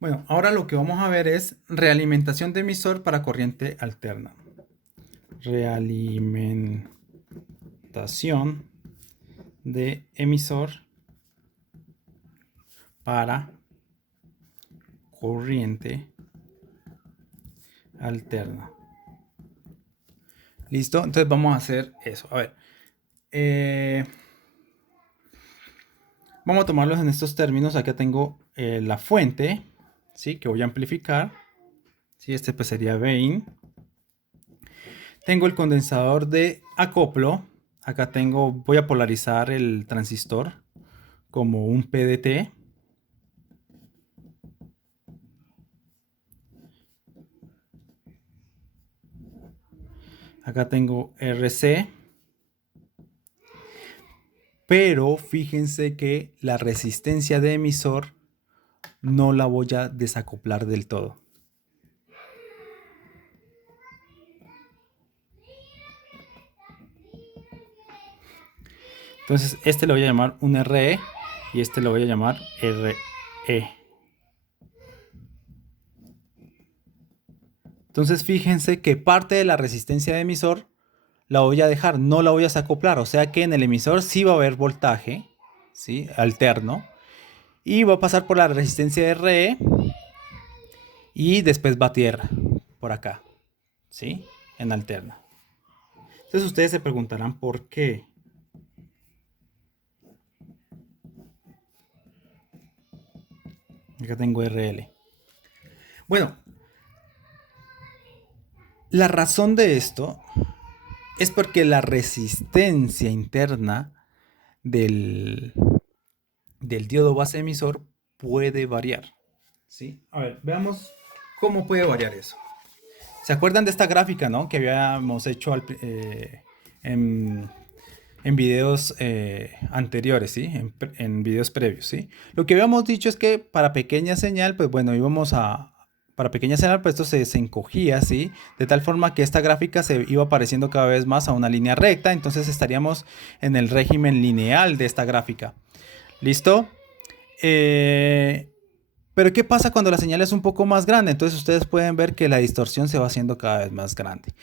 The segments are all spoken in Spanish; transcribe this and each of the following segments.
Bueno, ahora lo que vamos a ver es realimentación de emisor para corriente alterna. Realimentación de emisor para corriente alterna. ¿Listo? Entonces vamos a hacer eso. A ver. Vamos a tomarlos en estos términos. Acá tengo la fuente, ¿sí? Que voy a amplificar. ¿Sí? Este pues sería Vin. Tengo el condensador de acoplo. Acá tengo, voy a polarizar el transistor como un PDT. Acá tengo RC. Pero fíjense que la resistencia de emisor no la voy a desacoplar del todo. Entonces este lo voy a llamar un RE y este lo voy a llamar RE. Entonces fíjense que parte de la resistencia de emisor la voy a dejar, no la voy a desacoplar. O sea que en el emisor sí va a haber voltaje, ¿sí? Alterno. Y va a pasar por la resistencia de RE y después va a tierra por acá, ¿sí? En alterna. Entonces ustedes se preguntarán por qué. Acá tengo RL. Bueno, la razón de esto es porque la resistencia interna del, del diodo base emisor puede variar. ¿Sí? A ver, veamos cómo puede variar eso. ¿Se acuerdan de esta gráfica, no? Que habíamos hecho en, en videos anteriores, ¿sí? En videos previos, ¿sí? Lo que habíamos dicho es que para pequeña señal, pues bueno, íbamos a... Para pequeña señal, pues esto se encogía, ¿sí? De tal forma que esta gráfica se iba pareciendo cada vez más a una línea recta, entonces estaríamos en el régimen lineal de esta gráfica. ¿Listo? Pero ¿qué pasa cuando la señal es un poco más grande? Entonces ustedes pueden ver que la distorsión se va haciendo cada vez más grande.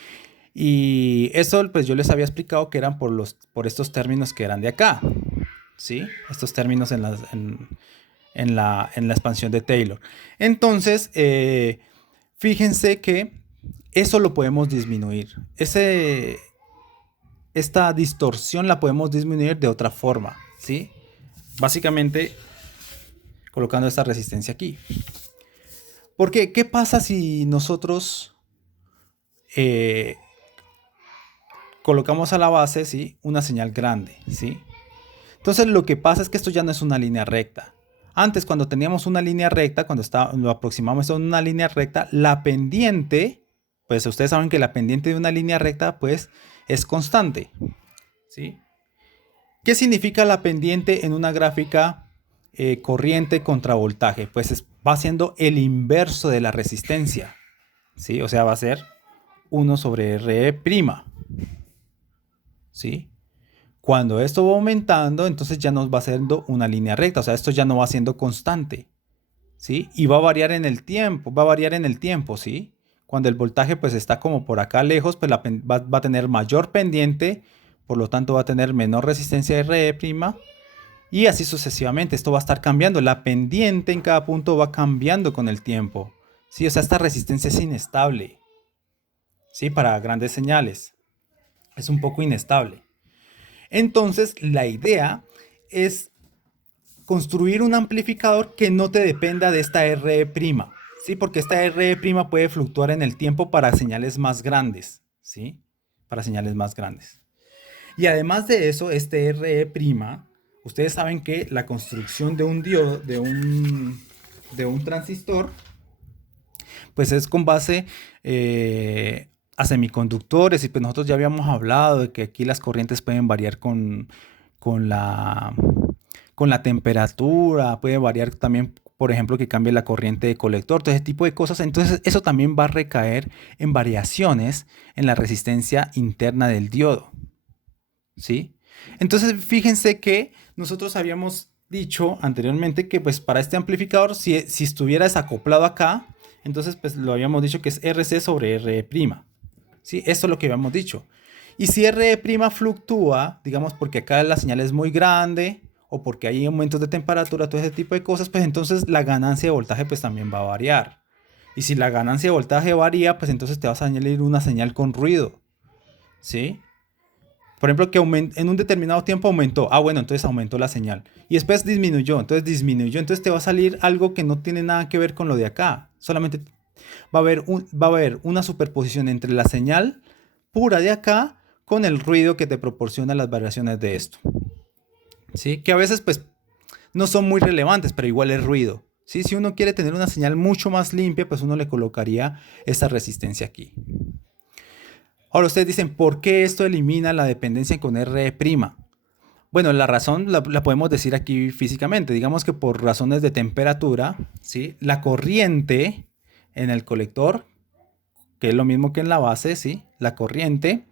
Y eso pues yo les había explicado que eran por estos términos que eran de acá. ¿Sí? Estos términos en la expansión de Taylor. Entonces, fíjense que eso lo podemos disminuir. Esta distorsión la podemos disminuir de otra forma. ¿Sí? Básicamente colocando esta resistencia aquí. Porque, ¿qué pasa si nosotros eh, colocamos a la base, ¿sí? Una señal grande, ¿sí? Entonces lo que pasa es que esto ya no es una línea recta. Antes, cuando teníamos una línea recta, cuando lo aproximamos a una línea recta, la pendiente, pues ustedes saben que la pendiente de una línea recta, pues, es constante, ¿sí? ¿Qué significa la pendiente en una gráfica corriente contra voltaje? Pues va siendo el inverso de la resistencia, ¿sí? O sea, va a ser 1 sobre RE', ¿sí? Cuando esto va aumentando, entonces ya nos va siendo una línea recta, o sea, esto ya no va siendo constante, ¿sí? Y va a variar en el tiempo, ¿sí? Cuando el voltaje pues está como por acá lejos, pues va a tener mayor pendiente, por lo tanto va a tener menor resistencia RE', y así sucesivamente. Esto va a estar cambiando, la pendiente en cada punto va cambiando con el tiempo, ¿sí? O sea, esta resistencia es inestable, ¿sí? Para grandes señales, es un poco inestable. Entonces, la idea es construir un amplificador que no te dependa de esta RE', ¿sí? Porque esta RE' puede fluctuar en el tiempo para señales más grandes, ¿sí? Para señales más grandes. Y además de eso, este RE', ustedes saben que la construcción de un diodo, de un transistor, pues es con base a semiconductores, y pues nosotros ya habíamos hablado de que aquí las corrientes pueden variar con la, con la temperatura, puede variar también, por ejemplo, que cambie la corriente de colector, todo ese tipo de cosas. Entonces eso también va a recaer en variaciones en la resistencia interna del diodo, ¿sí? Entonces fíjense que nosotros habíamos dicho anteriormente que pues para este amplificador, si estuviera desacoplado acá, entonces pues lo habíamos dicho que es RC sobre RE'. ¿Sí? Esto es lo que habíamos dicho. Y si RE' fluctúa, digamos porque acá la señal es muy grande o porque hay aumentos de temperatura, todo ese tipo de cosas, pues entonces la ganancia de voltaje pues también va a variar. Y si la ganancia de voltaje varía, pues entonces te vas a añadir una señal con ruido. ¿Sí? Por ejemplo, que en un determinado tiempo aumentó. Ah, bueno, entonces aumentó la señal. Y después disminuyó, entonces disminuyó. Entonces te va a salir algo que no tiene nada que ver con lo de acá. Solamente va a haber una superposición entre la señal pura de acá con el ruido que te proporciona las variaciones de esto. ¿Sí? Que a veces pues no son muy relevantes, pero igual es ruido. ¿Sí? Si uno quiere tener una señal mucho más limpia, pues uno le colocaría esta resistencia aquí. Ahora ustedes dicen, ¿por qué esto elimina la dependencia con RE'? Bueno, la razón la podemos decir aquí físicamente. Digamos que por razones de temperatura, ¿sí? La corriente en el colector, que es lo mismo que en la base, ¿sí? La corriente,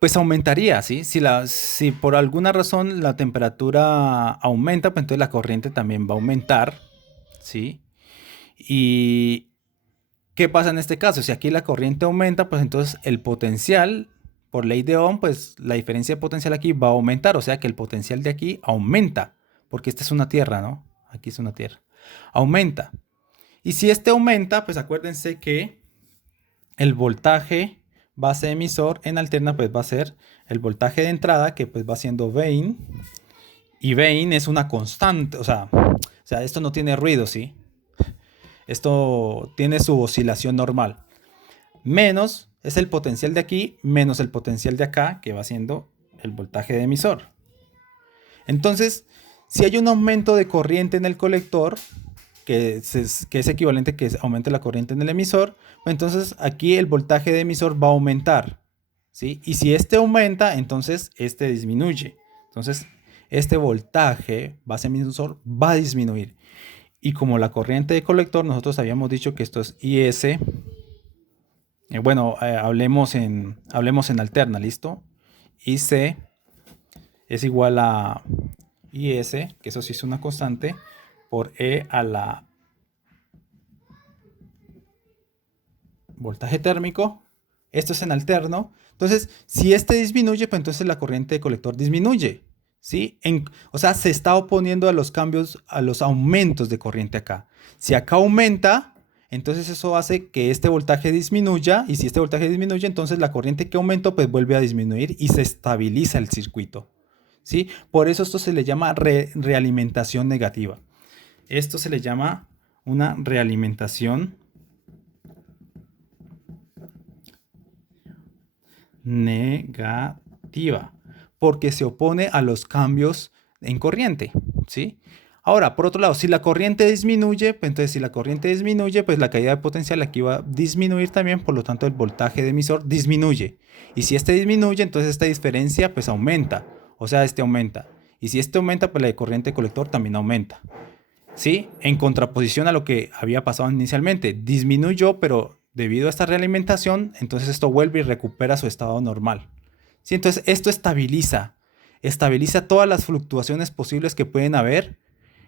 pues aumentaría, ¿sí? Si por alguna razón la temperatura aumenta, pues entonces la corriente también va a aumentar, ¿sí? Y ¿qué pasa en este caso? Si aquí la corriente aumenta, pues entonces el potencial, por ley de Ohm, pues la diferencia de potencial aquí va a aumentar, o sea que el potencial de aquí aumenta, porque esta es una tierra, ¿no? Aquí es una tierra. Aumenta. Y si este aumenta, pues acuérdense que el voltaje base emisor en alterna pues va a ser el voltaje de entrada que pues va siendo Vin, y Vin es una constante, o sea, esto no tiene ruido, ¿sí? Esto tiene su oscilación normal. Menos es el potencial de aquí menos el potencial de acá, que va siendo el voltaje de emisor. Entonces, si hay un aumento de corriente en el colector, que es equivalente a que aumente la corriente en el emisor, pues entonces aquí el voltaje de emisor va a aumentar, ¿sí? Y si este aumenta, entonces este disminuye. Entonces, este voltaje base emisor va a disminuir. Y como la corriente de colector, nosotros habíamos dicho que esto es IS. Bueno, hablemos en alterna, ¿listo? IC es igual a IS, que eso sí es una constante, por E a la voltaje térmico. Esto es en alterno. Entonces, si este disminuye, pues entonces la corriente de colector disminuye. ¿Sí? O sea, se está oponiendo a los cambios, a los aumentos de corriente acá. Si acá aumenta, entonces eso hace que este voltaje disminuya. Y si este voltaje disminuye, entonces la corriente que aumentó pues vuelve a disminuir y se estabiliza el circuito. ¿Sí? Por eso esto se le llama realimentación negativa. Esto se le llama una realimentación negativa, porque se opone a los cambios en corriente, ¿sí? Ahora, por otro lado, si la corriente disminuye, pues entonces si la corriente disminuye, pues la caída de potencial aquí va a disminuir también, por lo tanto el voltaje de emisor disminuye. Y si este disminuye, entonces esta diferencia pues aumenta, o sea, este aumenta. Y si este aumenta, pues la de corriente de colector también aumenta. ¿Sí? En contraposición a lo que había pasado inicialmente. Disminuyó, pero debido a esta realimentación, entonces esto vuelve y recupera su estado normal. ¿Sí? Entonces esto estabiliza todas las fluctuaciones posibles que pueden haber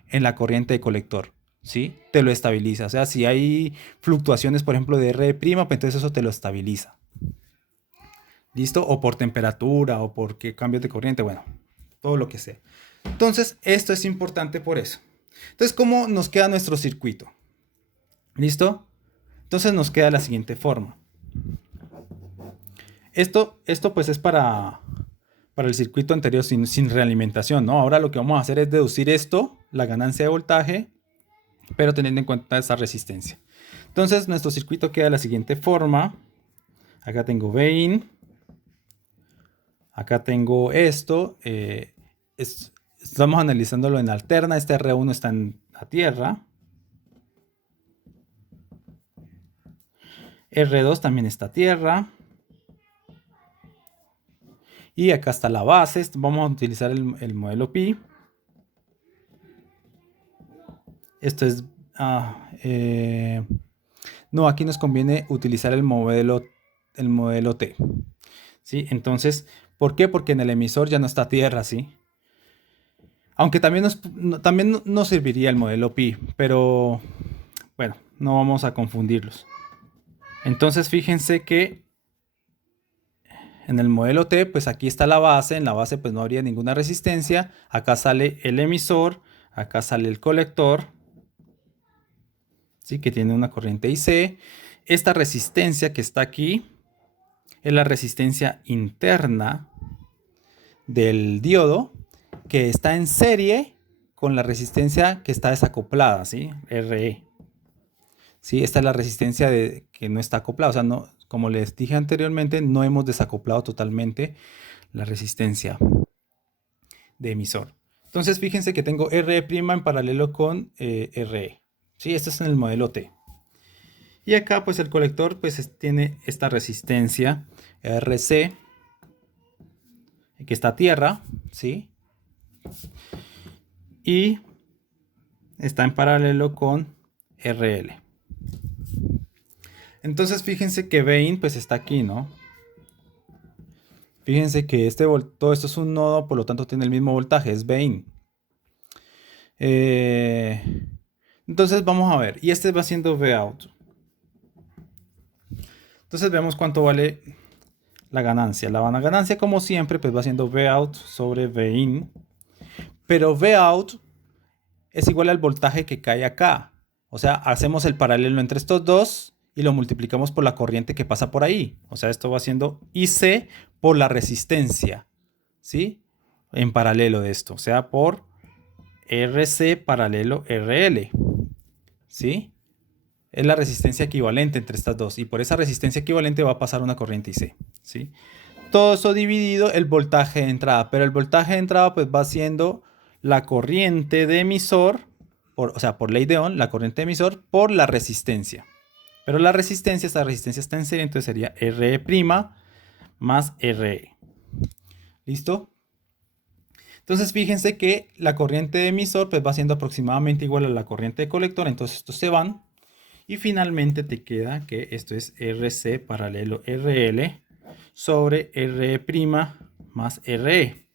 en la corriente de colector. ¿Sí? Te lo estabiliza. O sea, si hay fluctuaciones, por ejemplo, de R', pues entonces eso te lo estabiliza. ¿Listo? O por temperatura, o por cambios de corriente, bueno, todo lo que sea. Entonces, esto es importante por eso. Entonces, ¿cómo nos queda nuestro circuito? ¿Listo? Entonces nos queda la siguiente forma. Esto pues es para el circuito anterior sin realimentación, ¿no? Ahora lo que vamos a hacer es deducir esto, la ganancia de voltaje, pero teniendo en cuenta esa resistencia. Entonces nuestro circuito queda de la siguiente forma. Acá tengo Vin. Acá tengo esto. Estamos analizándolo en alterna. Este R1 está en la tierra. R2 también está tierra. Y acá está la base. Vamos a utilizar el modelo Pi. Esto es... no, aquí nos conviene utilizar el modelo T. ¿Sí? Entonces, ¿por qué? Porque en el emisor ya no está tierra, ¿sí? Aunque también nos serviría el modelo pi, pero bueno, no vamos a confundirlos. Entonces fíjense que en el modelo T, pues aquí está la base, en la base pues no habría ninguna resistencia, acá sale el emisor, acá sale el colector, ¿sí? Que tiene una corriente IC. Esta resistencia que está aquí es la resistencia interna del diodo, que está en serie con la resistencia que está desacoplada, ¿sí? RE. ¿Sí? Esta es la resistencia que no está acoplada, o sea, no, como les dije anteriormente, no hemos desacoplado totalmente la resistencia de emisor. Entonces fíjense que tengo RE' en paralelo con RE. ¿Sí? Esto es en el modelo T. Y acá pues el colector pues tiene esta resistencia RC, que está a tierra, ¿sí? Y está en paralelo con RL. Entonces fíjense que Vein pues está aquí, ¿no? Fíjense que todo esto es un nodo, por lo tanto tiene el mismo voltaje, es Vein. Entonces vamos a ver, y este va siendo Vout. Entonces veamos cuánto vale la ganancia. La ganancia, como siempre, pues va siendo Vout sobre Vin. Pero Vout es igual al voltaje que cae acá. O sea, hacemos el paralelo entre estos dos y lo multiplicamos por la corriente que pasa por ahí. O sea, esto va siendo IC por la resistencia, ¿sí? En paralelo de esto. O sea, por RC paralelo RL, ¿sí? Es la resistencia equivalente entre estas dos. Y por esa resistencia equivalente va a pasar una corriente IC, ¿sí? Todo eso dividido el voltaje de entrada. Pero el voltaje de entrada pues va siendo la corriente de emisor, o sea, por ley de Ohm, la corriente de emisor por la resistencia. Pero esta resistencia está en serie, entonces sería RE' más RE. ¿Listo? Entonces fíjense que la corriente de emisor pues va siendo aproximadamente igual a la corriente de colector, entonces estos se van. Y finalmente te queda que esto es RC paralelo RL sobre RE' más RE.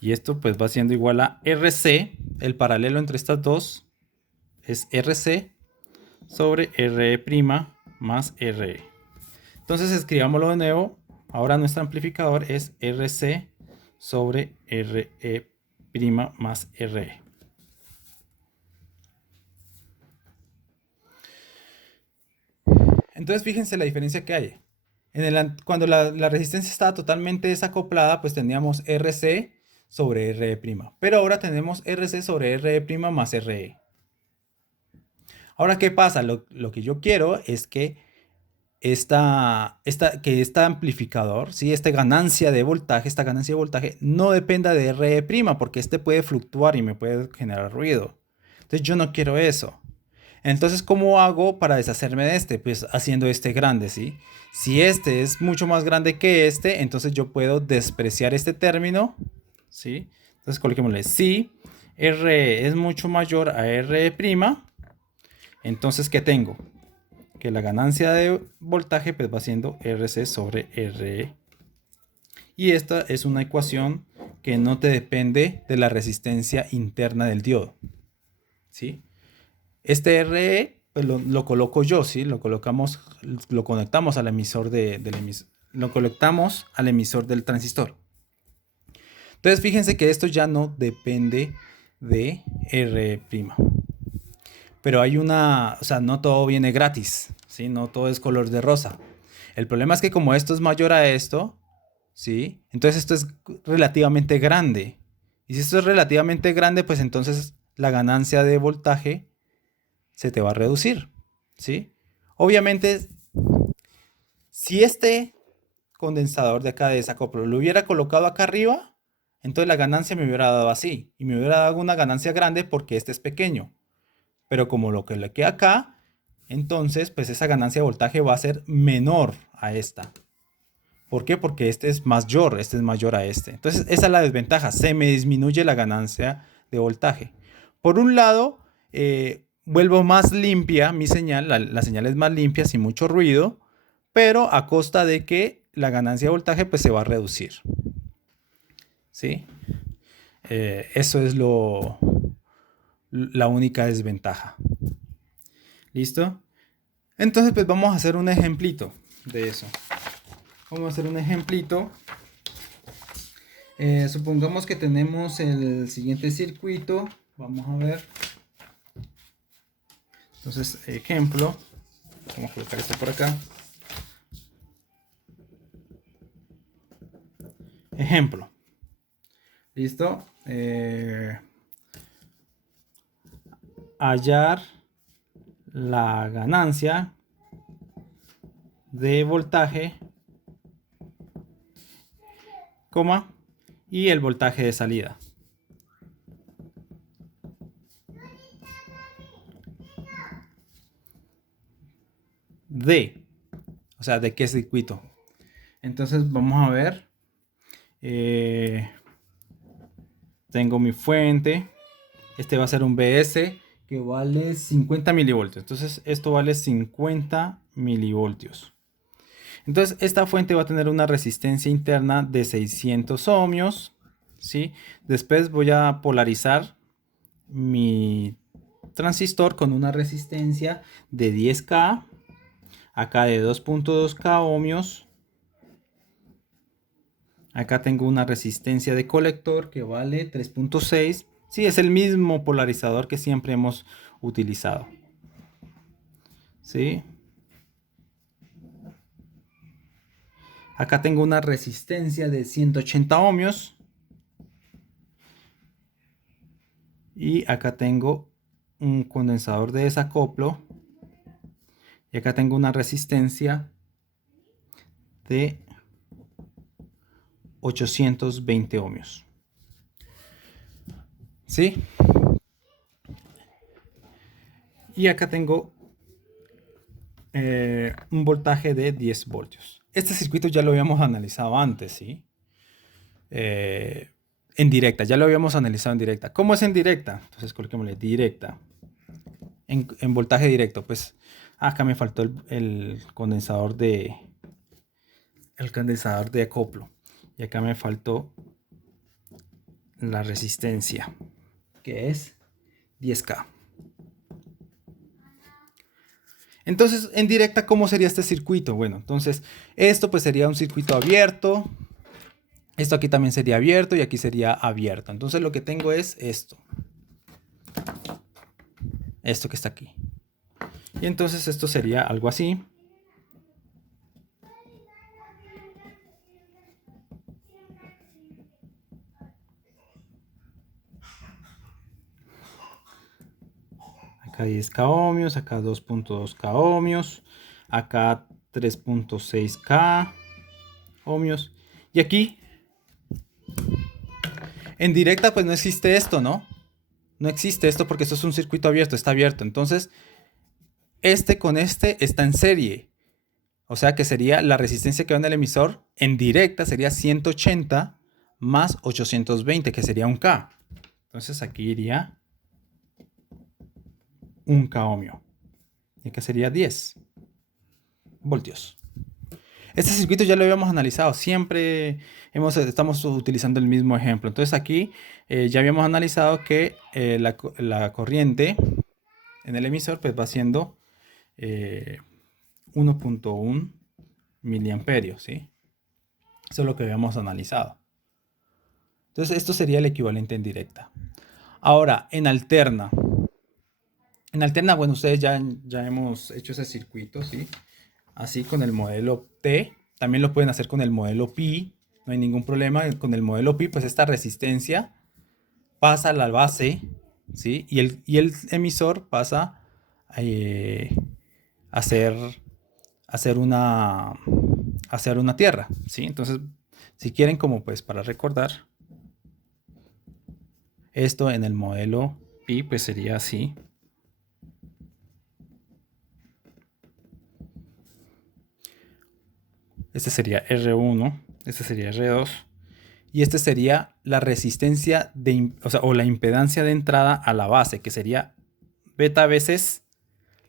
Y esto pues va siendo igual a RC, el paralelo entre estas dos es RC sobre RE' más RE. Entonces escribámoslo de nuevo. Ahora nuestro amplificador es RC sobre RE' más RE. Entonces fíjense la diferencia que hay. Cuando la resistencia estaba totalmente desacoplada, pues teníamos RC sobre RE'. Pero ahora tenemos RC sobre RE' más RE. Ahora, ¿qué pasa? Lo que yo quiero es que este amplificador, ¿sí? Esta ganancia de voltaje no dependa de RE', porque este puede fluctuar y me puede generar ruido. Entonces yo no quiero eso. Entonces, ¿cómo hago para deshacerme de este? Pues haciendo este grande, ¿sí? Si este es mucho más grande que este, entonces yo puedo despreciar este término, ¿sí? Entonces coloquémosle, si RE es mucho mayor a RE', entonces, ¿qué tengo? Que la ganancia de voltaje pues va siendo RC sobre RE. Y esta es una ecuación que no te depende de la resistencia interna del diodo, ¿sí? Este RE pues lo coloco yo, ¿sí? Lo conectamos al emisor lo conectamos al emisor del transistor. Entonces fíjense que esto ya no depende de RE'. Pero o sea, no todo viene gratis, ¿sí? No todo es color de rosa. El problema es que como esto es mayor a esto, ¿sí? Entonces esto es relativamente grande. Y si esto es relativamente grande, pues entonces la ganancia de voltaje se te va a reducir, ¿sí? Obviamente, si este condensador de acá de desacoplo lo hubiera colocado acá arriba, entonces la ganancia me hubiera dado así. Y me hubiera dado una ganancia grande porque este es pequeño. Pero como lo que le queda acá, entonces pues esa ganancia de voltaje va a ser menor a esta. ¿Por qué? Porque este es mayor a este. Entonces esa es la desventaja, se me disminuye la ganancia de voltaje. Por un lado, vuelvo más limpia mi señal, la señal es más limpia sin mucho ruido, pero a costa de que la ganancia de voltaje pues se va a reducir. ¿Sí? Eso es la única desventaja. ¿Listo? Entonces, pues vamos a hacer un ejemplito de eso. Vamos a hacer un ejemplito. Supongamos que tenemos el siguiente circuito. Vamos a ver. Entonces, ejemplo. Vamos a colocar esto por acá. Ejemplo. ¿Listo? Hallar la ganancia de voltaje, coma, y el voltaje de salida. O sea, ¿de qué circuito? Entonces vamos a ver. Tengo mi fuente. Este va a ser un BS que vale 50 milivoltios. Entonces esto vale 50 milivoltios. Entonces esta fuente va a tener una resistencia interna de 600 ohmios. ¿Sí? Después voy a polarizar mi transistor con una resistencia de 10K. Acá de 2.2K ohmios. Acá tengo una resistencia de colector que vale 3.6. Sí, es el mismo polarizador que siempre hemos utilizado. ¿Sí? Acá tengo una resistencia de 180 ohmios. Y acá tengo un condensador de desacoplo. Y acá tengo una resistencia de 820 ohmios. ¿Sí? Y acá tengo un voltaje de 10 voltios. Este circuito ya lo habíamos analizado antes, ¿sí? En directa, ya lo habíamos analizado en directa. ¿Cómo es en directa? Entonces coloquémosle directa. En voltaje directo, pues acá me faltó el condensador de acoplo. Y acá me faltó la resistencia, que es 10K. Entonces, en directa, ¿cómo sería este circuito? Bueno, entonces, esto pues sería un circuito abierto. Esto aquí también sería abierto y aquí sería abierto. Entonces, lo que tengo es esto. Esto que está aquí. Y entonces, esto sería algo así. Acá 10K ohmios, acá 2.2K ohmios, acá 3.6K ohmios. Y aquí, en directa, pues no existe esto, ¿no? No existe esto porque esto es un circuito abierto, está abierto. Entonces, este con este está en serie. O sea que sería la resistencia que va en el emisor en directa sería 180 más 820, que sería un K. Entonces aquí iría un K ohmio. Y acá sería 10 voltios. Este circuito ya lo habíamos analizado. Siempre estamos utilizando el mismo ejemplo. Entonces aquí ya habíamos analizado que la corriente en el emisor pues va siendo 1.1 miliamperios, ¿sí? Eso es lo que habíamos analizado. Entonces esto sería el equivalente en directa. Ahora, en alterna. En alterna, bueno, ustedes ya hemos hecho ese circuito, ¿sí? Así con el modelo T. También lo pueden hacer con el modelo Pi. No hay ningún problema. Con el modelo Pi, pues esta resistencia pasa a la base, ¿sí? Y el emisor pasa a hacer una tierra, ¿sí? Entonces, si quieren, como pues para recordar, esto en el modelo Pi, pues sería así. Este sería R1, este sería R2. Y este sería la resistencia o la impedancia de entrada a la base, que sería beta veces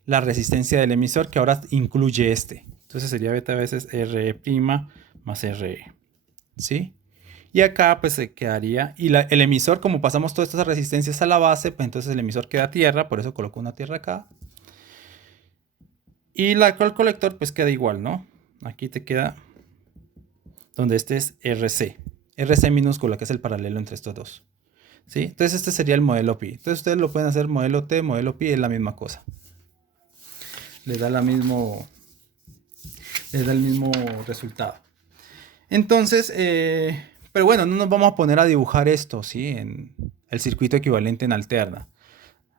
la resistencia del emisor, que ahora incluye este. Entonces sería beta veces RE' más RE. ¿Sí? Y acá pues se quedaría, y el emisor, como pasamos todas estas resistencias a la base, pues entonces el emisor queda tierra, por eso coloco una tierra acá. Y el colector pues queda igual, ¿no? Aquí te queda donde este es RC. RC minúscula, que es el paralelo entre estos dos. ¿Sí? Entonces este sería el modelo pi. Entonces ustedes lo pueden hacer modelo T, modelo pi, es la misma cosa. Les da el mismo resultado. Entonces, pero bueno, no nos vamos a poner a dibujar esto, ¿sí? En el circuito equivalente en alterna.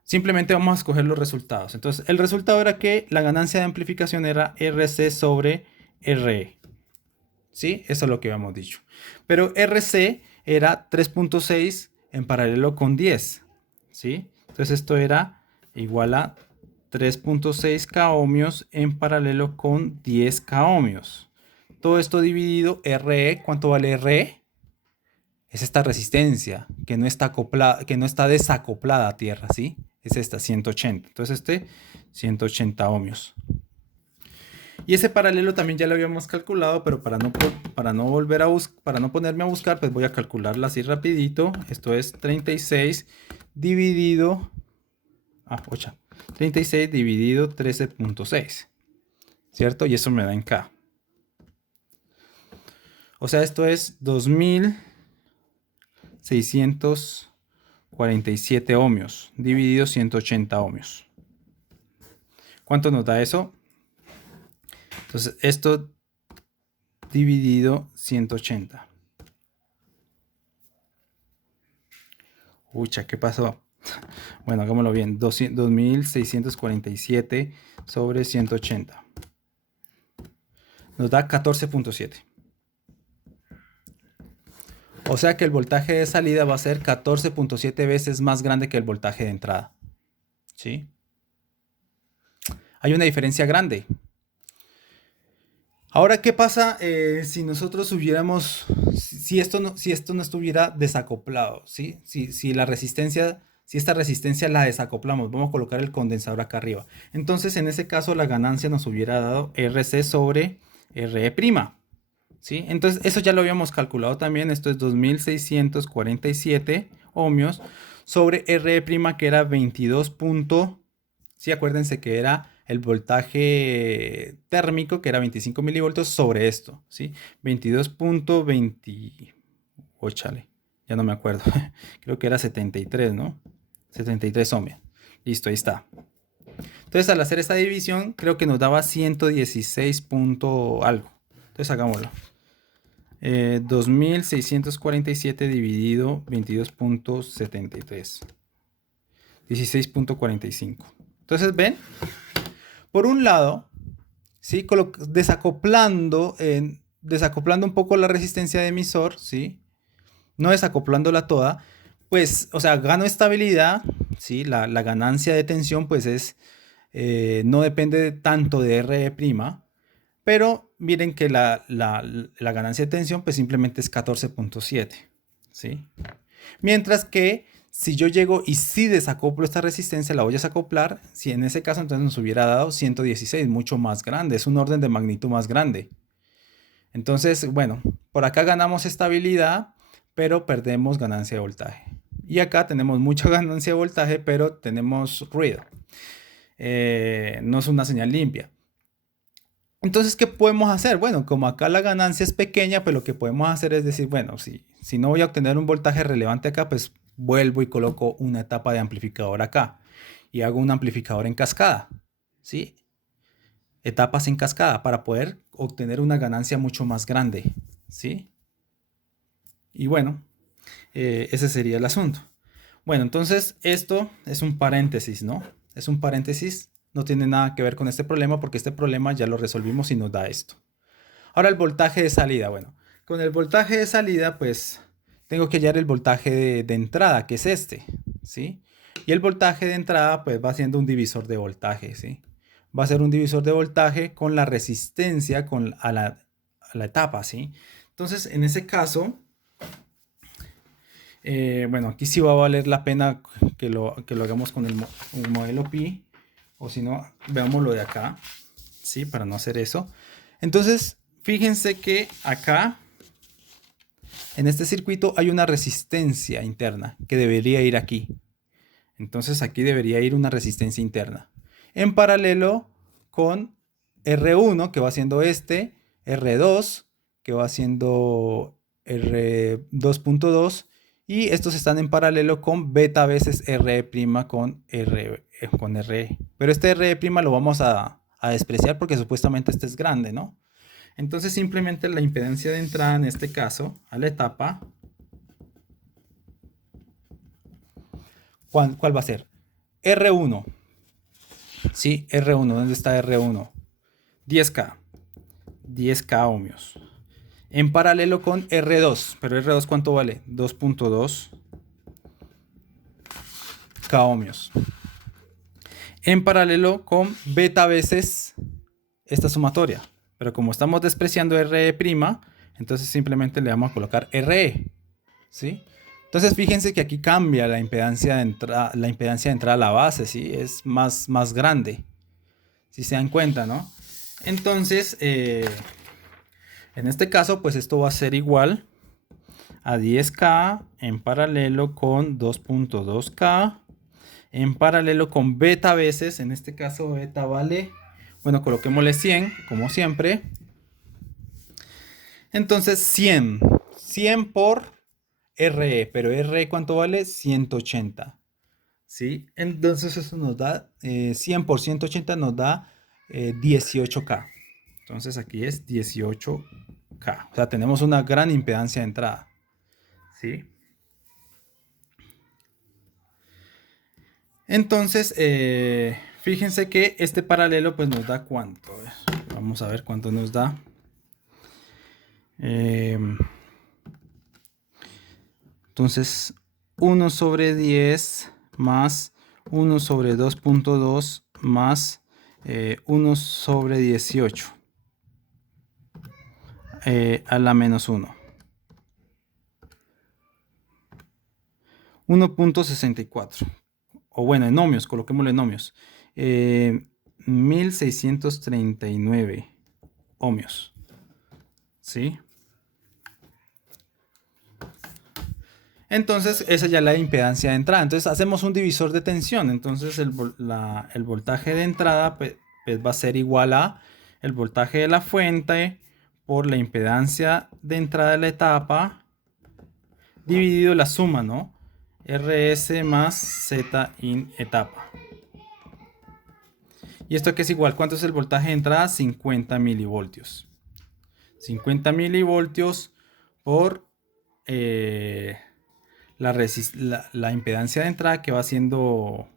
Simplemente vamos a escoger los resultados. Entonces, el resultado era que la ganancia de amplificación era RC sobre RE. ¿Sí? Eso es lo que habíamos dicho. Pero RC era 3.6 en paralelo con 10. ¿Sí? Entonces, esto era igual a 3.6 k ohmios en paralelo con 10 k ohmios. Todo esto dividido RE, ¿cuánto vale RE? Es esta resistencia que no está acoplada, que no está desacoplada a tierra, ¿sí? Es esta, 180. Entonces 180 ohmios. Y ese paralelo también ya lo habíamos calculado, pero para no volver a para no ponerme a buscar, pues voy a calcularla así rapidito. Esto es 36 dividido 36 dividido 13.6, ¿cierto? Y eso me da en K. O sea, esto es 2647 ohmios dividido 180 ohmios. ¿Cuánto nos da eso? Entonces, esto dividido 180. Ucha, ¿qué pasó? Bueno, hagámoslo bien. 2647 sobre 180. Nos da 14.7. O sea que el voltaje de salida va a ser 14.7 veces más grande que el voltaje de entrada. ¿Sí? Hay una diferencia grande. Ahora, ¿qué pasa si nosotros hubiéramos, si esto no estuviera desacoplado, ¿sí? Si esta resistencia la desacoplamos, vamos a colocar el condensador acá arriba. Entonces, en ese caso, la ganancia nos hubiera dado RC sobre RE', ¿sí? Entonces, eso ya lo habíamos calculado también. Esto es 2647 ohmios sobre RE', que era 22. Sí, acuérdense que era el voltaje térmico, que era 25 milivoltios, sobre esto, ¿sí? 22.20, óchale, ya no me acuerdo, creo que era 73, ¿no? 73 ohmios. Listo, ahí está. Entonces, al hacer esta división, creo que nos daba 116 punto algo. Entonces, hagámoslo. 2647 dividido 22.73. 16.45. Entonces, ¿ven? Por un lado, ¿sí? Desacoplando un poco la resistencia de emisor, ¿sí? No desacoplándola toda, pues, o sea, gano estabilidad, ¿sí? La ganancia de tensión, pues no depende tanto de RE', pero miren que la ganancia de tensión, pues simplemente es 14.7, ¿sí? Mientras que si yo llego y si desacoplo esta resistencia, la voy a desacoplar, si en ese caso entonces nos hubiera dado 116, mucho más grande, es un orden de magnitud más grande. Entonces, bueno, por acá ganamos estabilidad, pero perdemos ganancia de voltaje. Y acá tenemos mucha ganancia de voltaje, pero tenemos ruido. No es una señal limpia. Entonces, ¿qué podemos hacer? Bueno, como acá la ganancia es pequeña, pues lo que podemos hacer es decir, bueno, si no voy a obtener un voltaje relevante acá, pues vuelvo y coloco una etapa de amplificador acá y hago un amplificador en cascada, ¿sí? Etapas en cascada para poder obtener una ganancia mucho más grande, ¿sí? Y bueno, ese sería el asunto. Bueno, entonces esto es un paréntesis, ¿no? Es un paréntesis, no tiene nada que ver con este problema porque este problema ya lo resolvimos y nos da esto. Ahora el voltaje de salida, bueno, con el voltaje de salida pues tengo que hallar el voltaje de entrada, que es este, ¿sí? Y el voltaje de entrada pues va siendo un divisor de voltaje, ¿sí? Va a ser un divisor de voltaje con la resistencia a la etapa, ¿sí? Entonces en ese caso, bueno, aquí sí va a valer la pena que lo hagamos con el modelo pi, o si no, veámoslo de acá, ¿sí? Para no hacer eso. Entonces, fíjense que acá en este circuito hay una resistencia interna que debería ir aquí. Entonces aquí debería ir una resistencia interna. En paralelo con R1 que va haciendo este, R2 que va haciendo R2.2 y estos están en paralelo con beta veces RE' con RE. Pero este RE' lo vamos a despreciar porque supuestamente este es grande, ¿no? Entonces simplemente la impedancia de entrada en este caso a la etapa, ¿cuál va a ser? R1, ¿sí? R1, ¿dónde está R1? 10K, 10K ohmios. En paralelo con R2, pero R2 ¿cuánto vale? 2.2 K ohmios. En paralelo con beta veces esta sumatoria. Pero como estamos despreciando RE', entonces simplemente le vamos a colocar RE, ¿sí? Entonces fíjense que aquí cambia la impedancia de entrada a la base, ¿sí? Es más grande, si se dan cuenta, ¿no? Entonces, en este caso, pues esto va a ser igual a 10K en paralelo con 2.2K, en paralelo con beta veces, en este caso beta vale, bueno, coloquémosle 100, como siempre. Entonces 100 por RE, pero RE ¿cuánto vale? 180. ¿Sí? Entonces eso nos da 100 por 180 nos da 18K. Entonces aquí es 18K. O sea, tenemos una gran impedancia de entrada. ¿Sí? Entonces, fíjense que este paralelo pues nos da cuánto. Vamos a ver cuánto nos da. Entonces, 1 sobre 10 más 1 sobre 2.2 más 1 sobre 18 a la menos 1. 1.64. O bueno, en ohmios, coloquémoslo en ohmios. 1639 ohmios. ¿Sí? Entonces, esa ya es la impedancia de entrada. Entonces, hacemos un divisor de tensión. Entonces, el voltaje de entrada pues, va a ser igual a el voltaje de la fuente por la impedancia de entrada de la etapa dividido la suma, ¿no? RS más Z in etapa. ¿Y esto qué es igual? ¿Cuánto es el voltaje de entrada? 50 milivoltios. 50 milivoltios por la impedancia de entrada que va siendo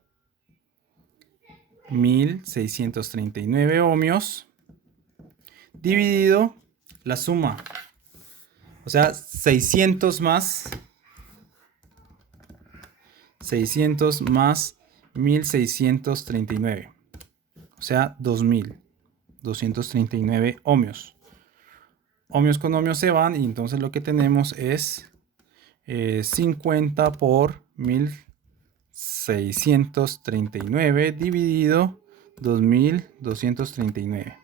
1639 ohmios dividido la suma, o sea 600 más 1639, o sea 2239 ohmios. Ohmios con ohmios se van y entonces lo que tenemos es 50 por 1639 dividido 2239.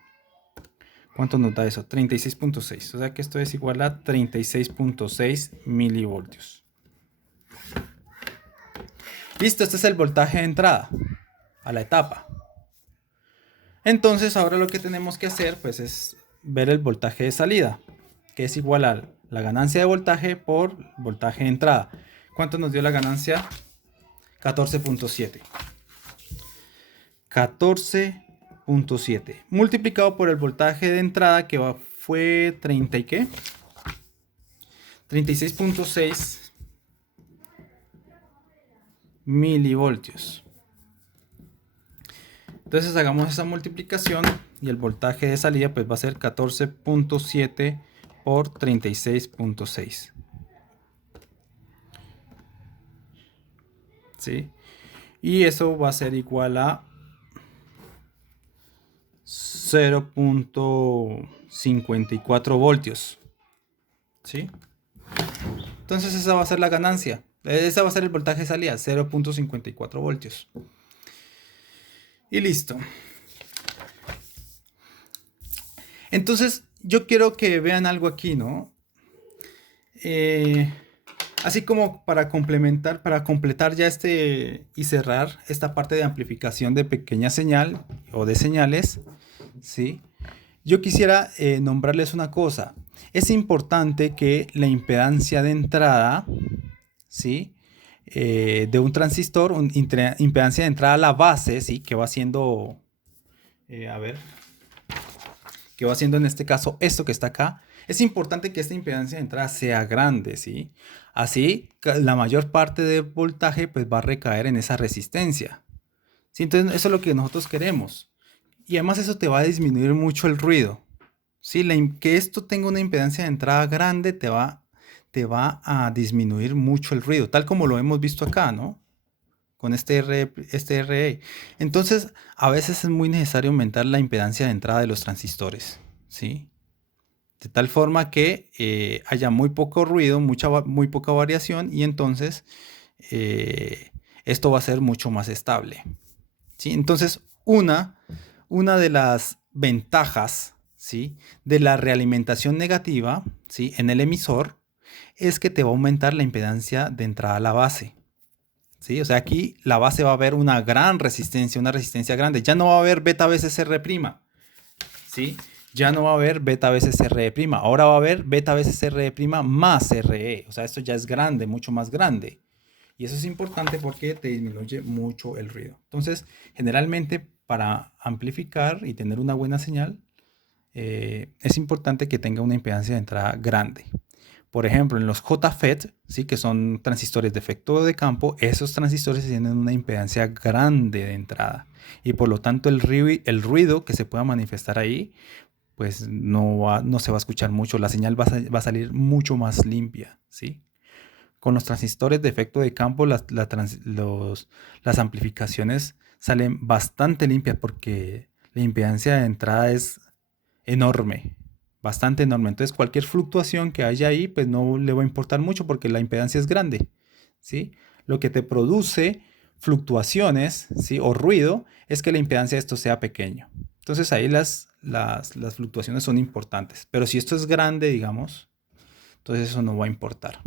¿Cuánto nos da eso? 36.6. O sea que esto es igual a 36.6 milivoltios. Listo, este es el voltaje de entrada a la etapa. Entonces ahora lo que tenemos que hacer pues es ver el voltaje de salida, que es igual a la ganancia de voltaje por voltaje de entrada. ¿Cuánto nos dio la ganancia? 14.7. 14.7 multiplicado por el voltaje de entrada que fue 30 y qué? 36.6 milivoltios. Entonces hagamos esa multiplicación y el voltaje de salida pues va a ser 14.7 por 36.6. ¿Sí? Y eso va a ser igual a 0.54 voltios. ¿Sí? Entonces esa va a ser la ganancia. Ese va a ser el voltaje de salida, 0.54 voltios. Y listo. Entonces yo quiero que vean algo aquí, ¿no? eh, así como para complementar, para completar ya y cerrar esta parte de amplificación de pequeña señal o de señales, ¿sí? Yo quisiera nombrarles una cosa. Es importante que la impedancia de entrada, ¿sí? De un transistor, impedancia de entrada a la base, ¿sí? Que va siendo, a ver, que va siendo en este caso esto que está acá. Es importante que esta impedancia de entrada sea grande, ¿sí? Así, la mayor parte del voltaje pues va a recaer en esa resistencia. ¿Sí? Entonces, eso es lo que nosotros queremos. Y además eso te va a disminuir mucho el ruido. ¿Sí? Que esto tenga una impedancia de entrada grande te va a disminuir mucho el ruido, tal como lo hemos visto acá, ¿no? Con este RE. Entonces, a veces es muy necesario aumentar la impedancia de entrada de los transistores, ¿sí? De tal forma que haya muy poco ruido, muy poca variación y entonces eh, esto va a ser mucho más estable, ¿sí? Entonces, una de las ventajas, ¿sí? De la realimentación negativa, ¿sí? En el emisor es que te va a aumentar la impedancia de entrada a la base. ¿Sí? O sea, aquí la base va a haber una gran resistencia, una resistencia grande. Ya no va a haber beta veces R', ¿sí? Ya no va a haber beta veces RE'. Ahora va a haber beta veces RE' más RE. O sea, esto ya es grande, mucho más grande. Y eso es importante porque te disminuye mucho el ruido. Entonces, generalmente para amplificar y tener una buena señal, es importante que tenga una impedancia de entrada grande. Por ejemplo, en los JFET, ¿sí? Que son transistores de efecto de campo, esos transistores tienen una impedancia grande de entrada. Y por lo tanto el ruido que se pueda manifestar ahí, pues no se va a escuchar mucho. La señal va a salir mucho más limpia, ¿sí? Con los transistores de efecto de campo, las amplificaciones salen bastante limpias porque la impedancia de entrada es enorme, bastante enorme. Entonces cualquier fluctuación que haya ahí, pues no le va a importar mucho porque la impedancia es grande, ¿sí? Lo que te produce fluctuaciones, ¿sí? O ruido es que la impedancia de esto sea pequeño. Entonces ahí las fluctuaciones son importantes. Pero si esto es grande, digamos, entonces eso no va a importar.